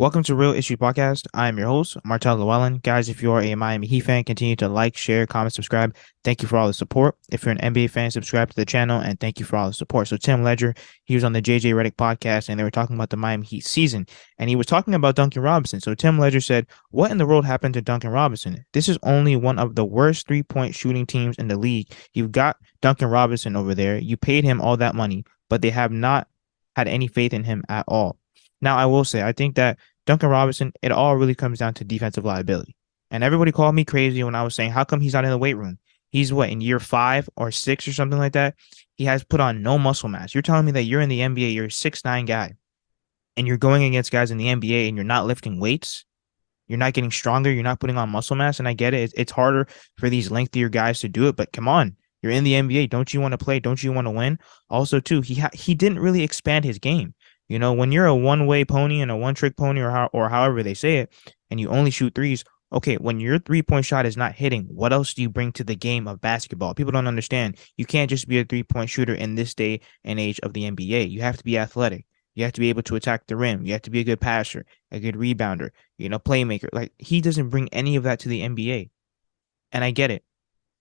Welcome to Real Issue Podcast. I am your host, Martel Llewellyn. Guys, if you are a Miami Heat fan, continue to like, share, comment, subscribe. Thank you for all the support. If you're an NBA fan, subscribe to the channel, and thank you for all the support. So Tim Legler, he was on the JJ Redick podcast, and they were talking about the Miami Heat season, and he was talking about Duncan Robinson. So Tim Legler said, what in the world happened to Duncan Robinson? This is only one of the worst three-point shooting teams in the league. You've got Duncan Robinson over there. You paid him all that money, but they have not had any faith in him at all. Now, I will say, I think that Duncan Robinson, it all really comes down to defensive liability. And everybody called me crazy when I was saying, how come he's not in the weight room? He's what, in year 5 or 6 or something like that? He has put on no muscle mass. You're telling me that you're in the NBA, you're a 6'9" guy, and you're going against guys in the NBA and you're not lifting weights? You're not getting stronger. You're not putting on muscle mass. And I get it. It's harder for these lengthier guys to do it. But come on, you're in the NBA. Don't you want to play? Don't you want to win? Also, too, he didn't really expand his game. You know, when you're a one-way pony and a one-trick pony, or however they say it, and you only shoot threes, okay, when your three-point shot is not hitting, what else do you bring to the game of basketball? People don't understand. You can't just be a three-point shooter in this day and age of the NBA. You have to be athletic. You have to be able to attack the rim. You have to be a good passer, a good rebounder, playmaker. Like, he doesn't bring any of that to the NBA. And I get it.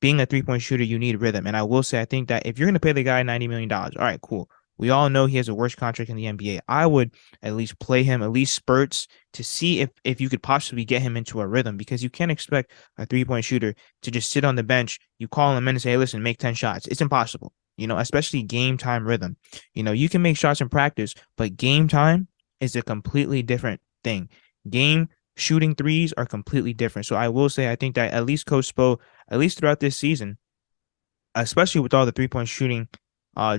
Being a three-point shooter, you need rhythm. And I will say, I think that if you're going to pay the guy $90 million, all right, cool. We all know he has a worse contract in the NBA. I would at least play him at least spurts to see if you could possibly get him into a rhythm, because you can't expect a three-point shooter to just sit on the bench. You call him in and say, hey, listen, make 10 shots. It's impossible, especially game time rhythm. You can make shots in practice, but game time is a completely different thing. Game shooting threes are completely different. So I will say, I think that at least Coach Spo, at least throughout this season, especially with all the three-point shooting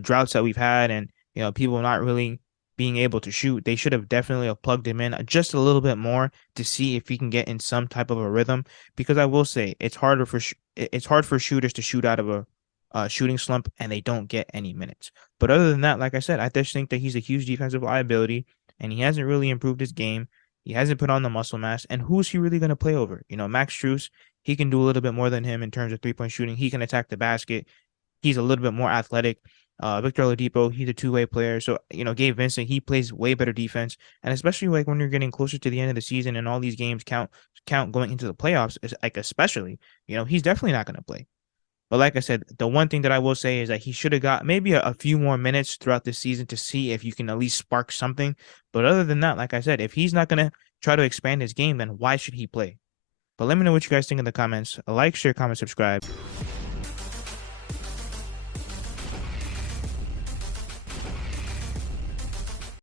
droughts that we've had, and people not really being able to shoot, they should have definitely have plugged him in just a little bit more to see if he can get in some type of a rhythm. Because I will say, it's hard for shooters to shoot out of a shooting slump, and they don't get any minutes. But other than that, like I said, I just think that he's a huge defensive liability, and he hasn't really improved his game. He hasn't put on the muscle mass, and who's he really going to play over? Max Strus, he can do a little bit more than him in terms of three-point shooting. He can attack the basket. He's a little bit more athletic. Victor Oladipo, he's a two-way player. So, Gabe Vincent, he plays way better defense. And especially like when you're getting closer to the end of the season and all these games count going into the playoffs, especially, he's definitely not going to play. But like I said, the one thing that I will say is that he should have got maybe a few more minutes throughout the season to see if you can at least spark something. But other than that, like I said, if he's not going to try to expand his game, then why should he play? But let me know what you guys think in the comments. Like, share, comment, subscribe.